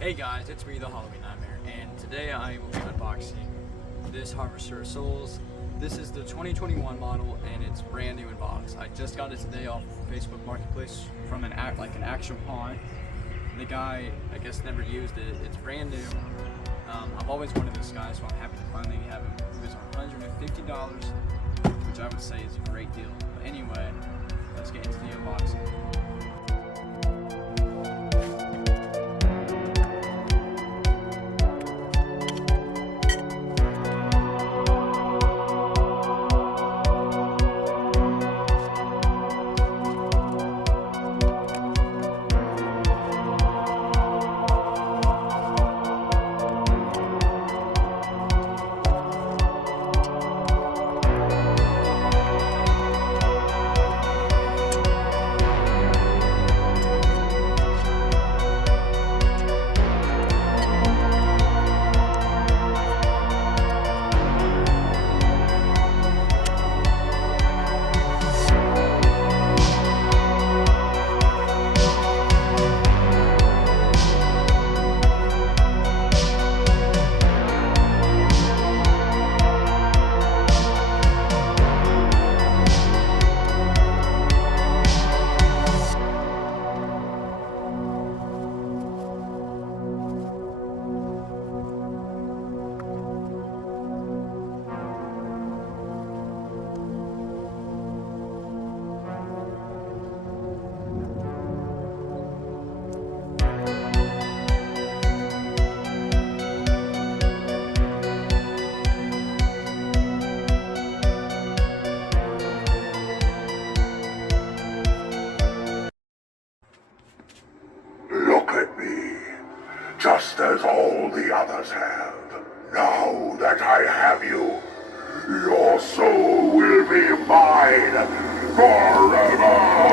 Hey guys, it's me, the Halloween Nightmare, and today I will be unboxing this Harvester of Souls. This is the 2021 model, and it's brand new in box. I just got it today off Facebook Marketplace from an actual pawn. The guy, I guess, never used it. It's brand new. I've always wanted this guy, so I'm happy to finally have him. It was $150, which I would say is a great deal. But anyway, let's get into the unboxing. Look at me, just as all the others have. Now that I have you, your soul will be mine forever!